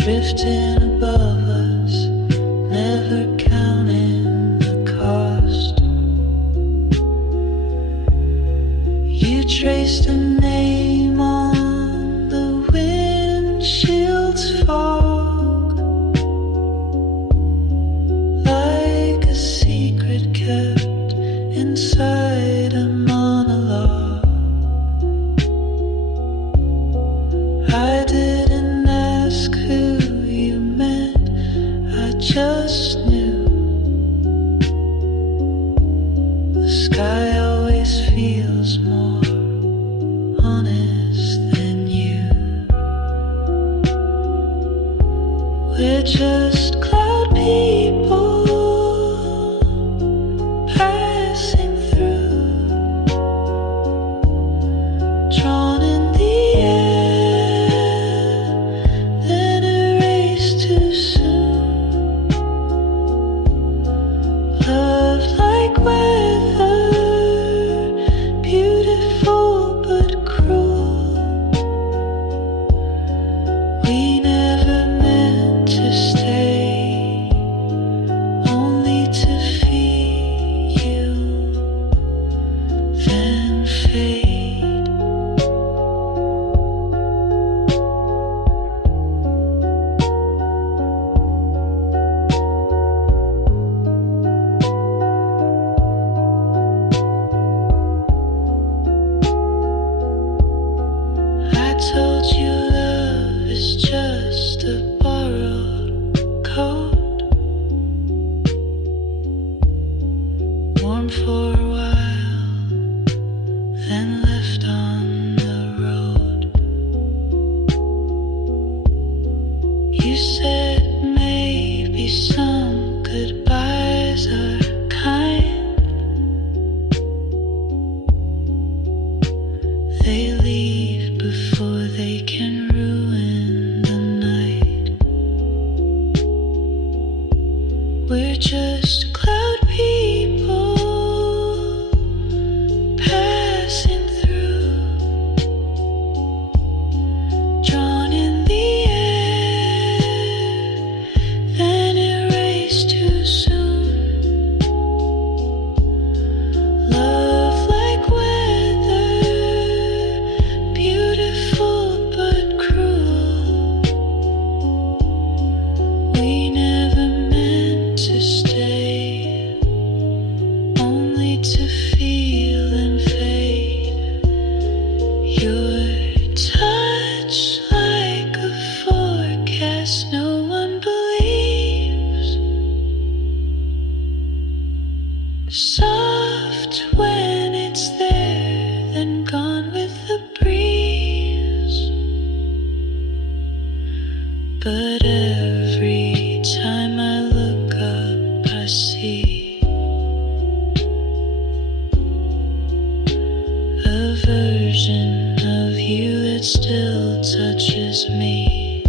drifting above us, never counting the cost. You traced a name on the windshield's fog, like a secret kept inside a monologue. I didn't ask who you meant, I just knew. The sky always feels more honest than you. We're just cloud people passing through, drawn in the air, then erased too soon. Love like weather, beautiful but cruel. We never meant to stay, only to feel, then fade. I told you love is just a borrowed coat, warm for a while, then left on the road. You said maybe some goodbyes are kind. They leave before they can ruin the night. We're just cloud people passing through, drawn in the air, then erased too soon. Love like weather, beautiful but cruel. We never meant to stay, only to feel and fade. Your touch like a forecast no one believes, soft when it's there, then gone with the breeze. But every time I look up, I see a version of you that still touches me.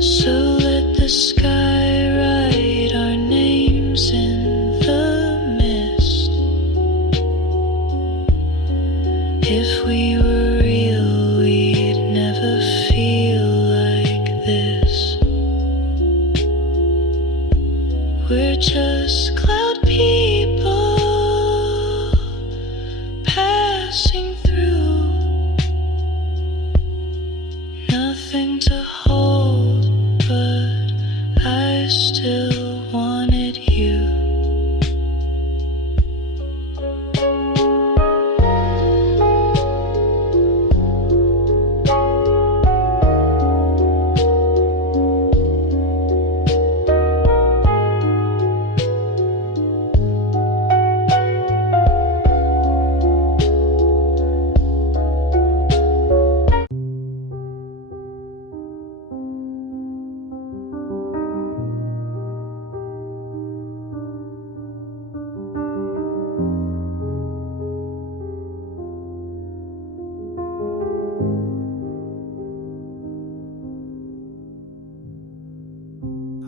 So let the sky write our names in the mist. If we were real, we'd never feel like this. We're just cloud people passing through, nothing to hold, but I still wanted you.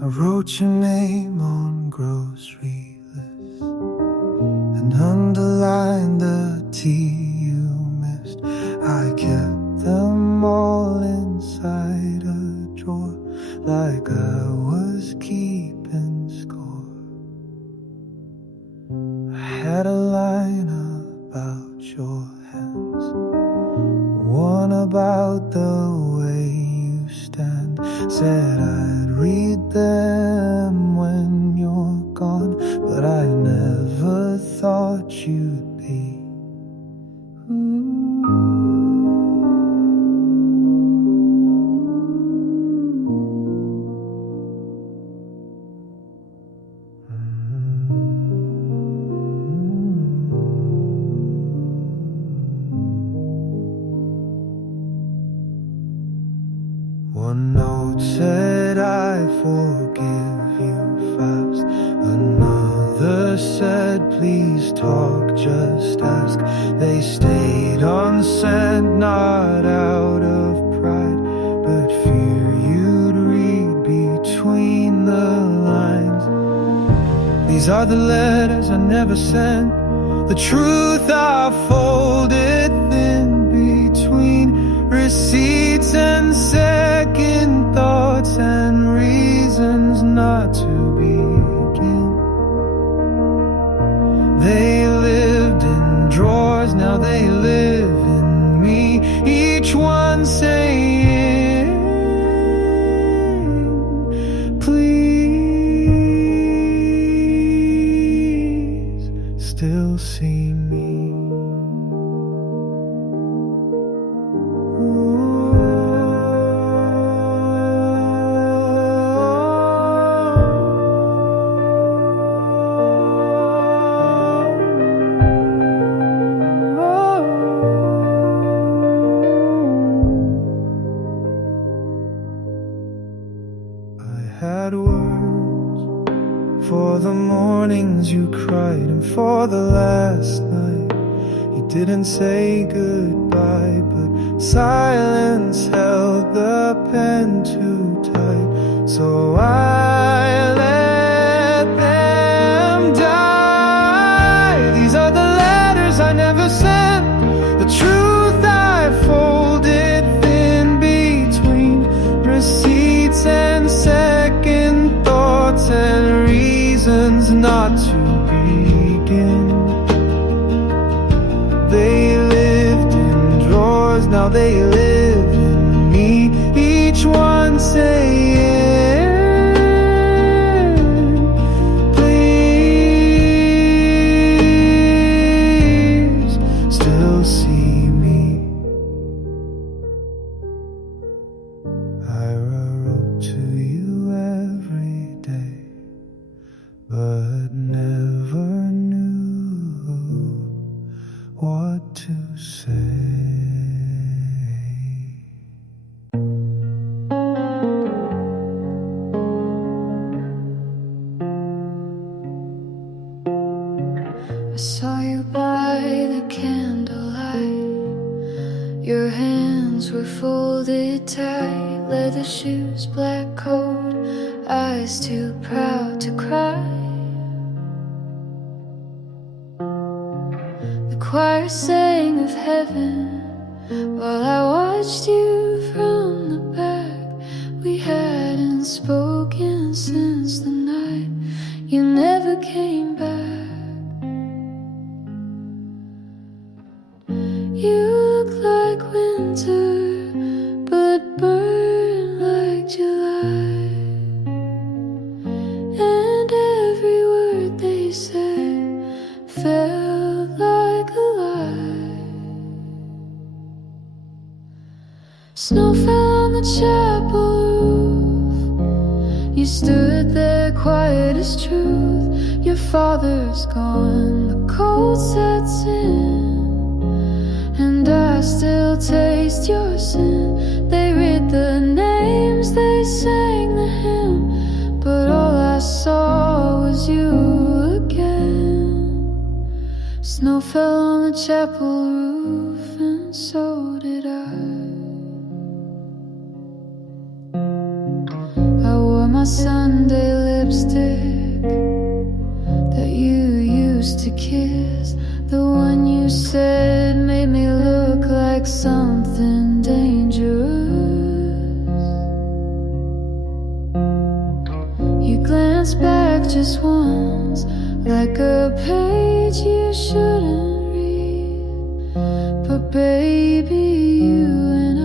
I wrote your name on grocery lists and underlined the tea you missed. I kept them all in about the way you stand. Said I'd read them when you're gone, but I never thought you'd be. One note said I forgive you fast. Another said please talk, just ask. They stayed unsent, not out of pride, but fear you'd read between the lines. These are the letters I never sent, the truth I folded thin between receipts and second thoughts and reasons not to begin. They lived in drawers, now they live in me, each one saying, please still see me. Had words for the mornings you cried, and for the last night you didn't say goodbye, but silence held the pen too tight. So I let them die. These are the letters I never sent, the truth I folded thin between receipts and second thoughts and reasons not to begin. They lived in drawers, now they live in me, each one saying, please still see me. I wrote to you every day, but never knew what to say. I saw you by the candlelight. Your hands were folded tight, leather shoes, black coat, eyes too proud to cry. The choir sang of heaven while I watched you from the back. We hadn't spoken since the night you never came back. You look like winter, but burn like July. And every word they said felt like a lie. Snow fell on the chapel roof. You stood there quiet as truth. Your father's gone, the cold sets in, and I still taste your sin. They read the names, they sang the hymn, but all I saw was you again. Snow fell on the chapel roof, and so did I. I wore my Sunday lipstick that you used to kiss, the one you said made me look like something dangerous. You glanced back just once, like a page you shouldn't read, but baby, you and I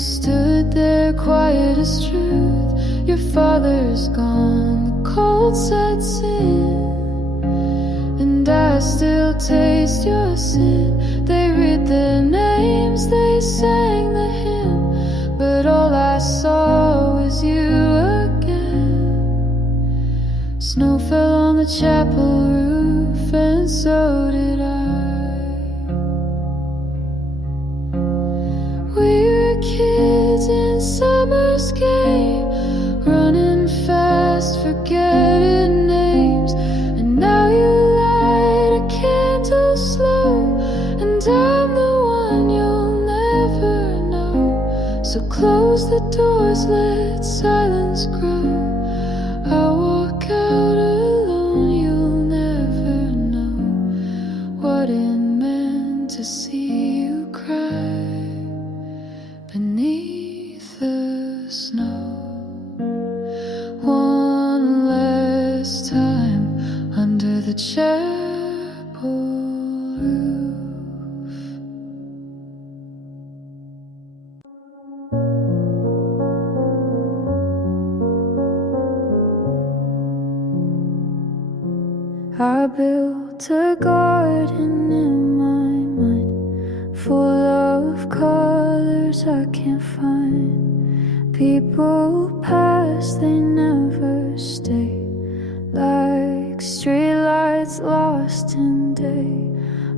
stood there quiet as truth. Your father's gone, the cold sets in, and I still taste your sin. They read their names, they sang the hymn, but all I saw was you again. Snow fell on the chapel roof, and so did I. We were kids in summer's game, running fast, forgetting names. And now you light a candle slow, and I'm the one you'll never know. So close the doors, let silence grow. I'll walk out alone, you'll never know what it meant to see you cry beneath the snow. One last time under the chapel roof. I built a garden in my mind, full of colors I can't find. People pass, they never stay, like streetlights lost in day.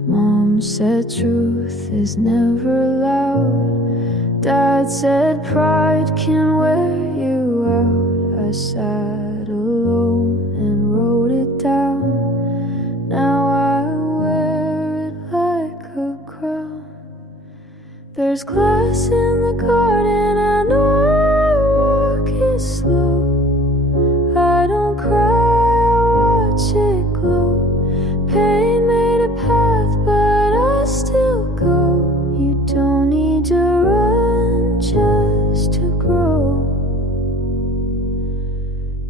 Mom said truth is never loud. Dad said pride can wear you out. I sat alone and wrote it down. Now I wear it like a crown. There's glass in the garden, I know I walk it slow. I don't cry, I watch it glow. Pain made a path, but I still go. You don't need to run just to grow.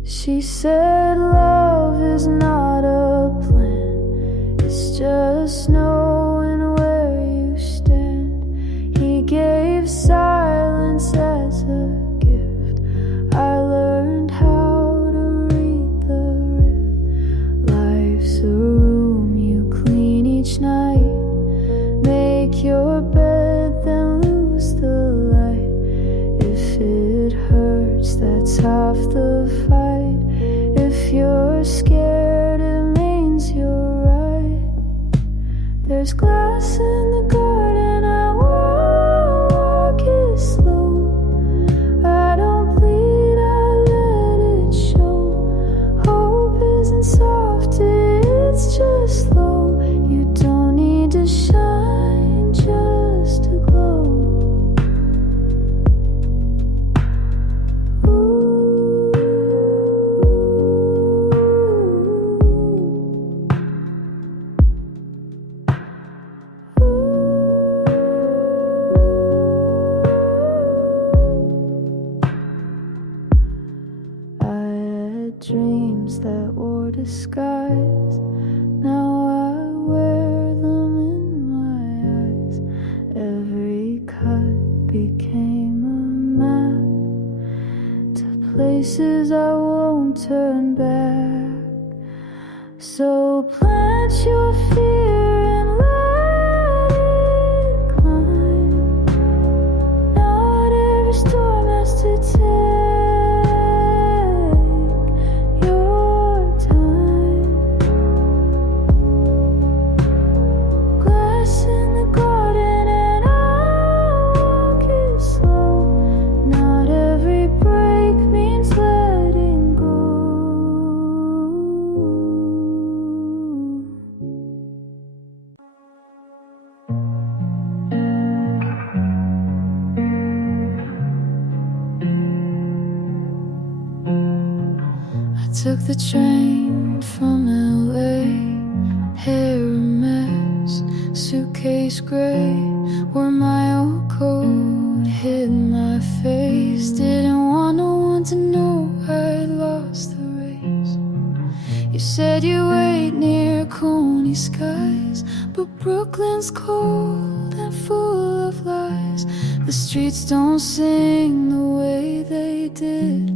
She said love is not a plan, it's just knowing where you stand. He gave silence as a gift. I learned how to read the rift. Life's a room you clean each night. Make your bed, then lose the light. If it hurts, that's half the fight. If you're scared, it means you're right. There's glass in the garden, I walk it slow. I don't plead, I let it show. Hope isn't soft, it's just slow. You don't need to shine just to glow. I had dreams that wore disguise. Now I wear them in my eyes. Every cut became a map to places I won't turn back. So plant your fear and let it climb. Not every storm has to take your time. Glass in the garden and I walk it slow. Not every break means letting go. I took the train from LA, hair a mess, suitcase gray, wore my old coat, hid my face. Didn't want no one to know I'd lost the race. You said you wait near Coney skies, but Brooklyn's cold and full of lies. The streets don't sing the way they did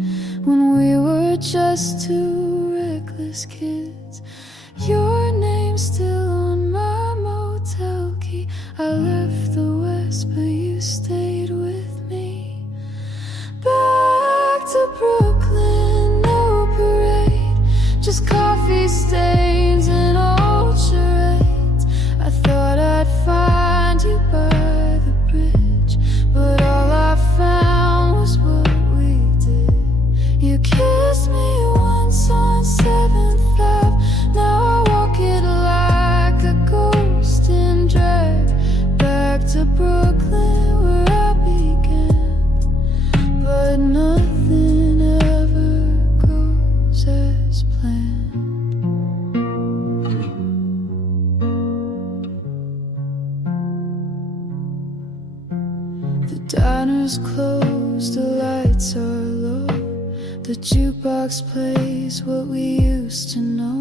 when we were just two reckless kids. Your name's still on my motel key. I left the West, but you stayed with me. Back to Brooklyn, no parade, just coffee stains and old charades. I thought I'd find you by the bridge, but all I found was what we did. You kissed me once on 7th Ave. Now I walk it like a ghost in drag. Back to Brooklyn where I began, but nothing ever goes as planned. The diner's closed, the lights are low. The jukebox plays what we used to know.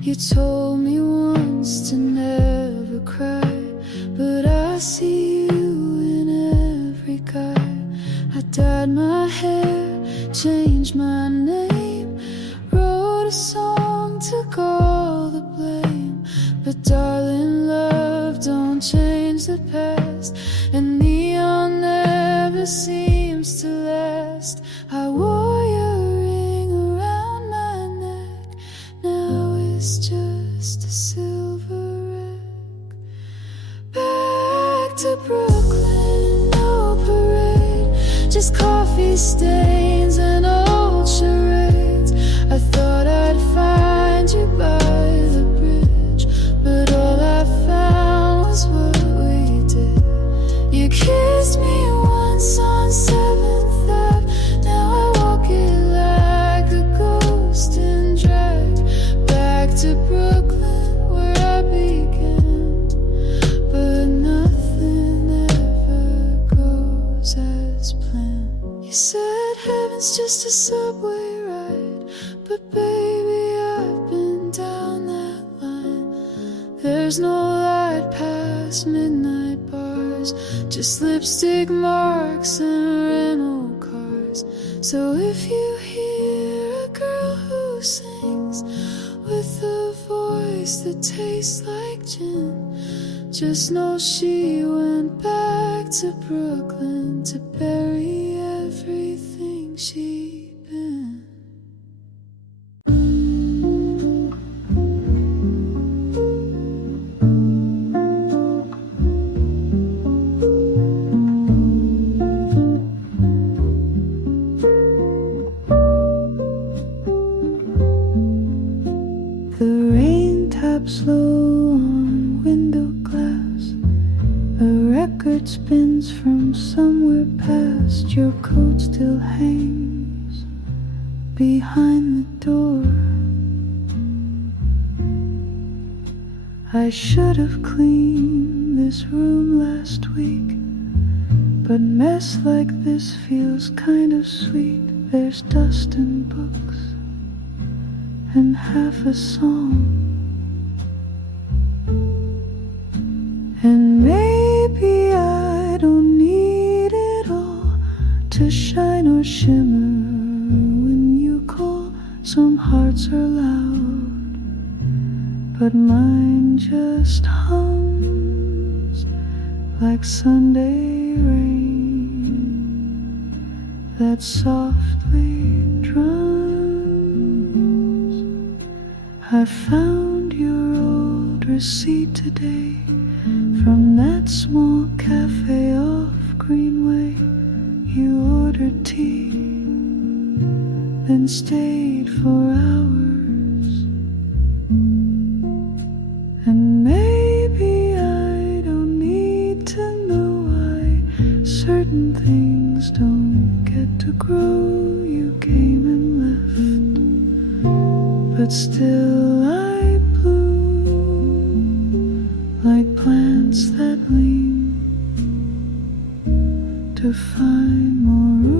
You told me once to never cry, but I see you in every guy. I dyed my hair, changed my name, wrote a song, took all the blame. But darling, love don't change the past, and neon never seems to last. I wore your ring around my neck, now it's just a silver wreck. Back to Brooklyn, no parade, just coffee stains and old charades. I thought I'd find you by the bridge, but all I found was what we did. You kissed me once on 7th Ave. Now I walk it like a ghost in drag. Back to Brooklyn where I began, but nothing ever goes as planned. You said heaven's just a subway ride, but baby, I've been down that line. There's no light past midnight bars, just lipstick marks and rental cars. So if you hear a girl who sings with a voice that tastes like gin, just know she went back to Brooklyn to bury everything she'd been. The rain taps low on window glass. A record spins from somewhere past. Your coat still hangs behind the door. I should have cleaned this room last week, but mess like this feels kind of sweet. There's dust in books and half a song, and maybe I don't need it all to shine or shimmer when you call. Some hearts are loud, but mine just hums like Sunday rain that softly drums. I found your old receipt today from that small cafe off Greenway. You ordered tea, then stayed for hours. And maybe I don't need to know why certain things don't get to grow. You came and left, but still I bloom like plants that lean to find more room.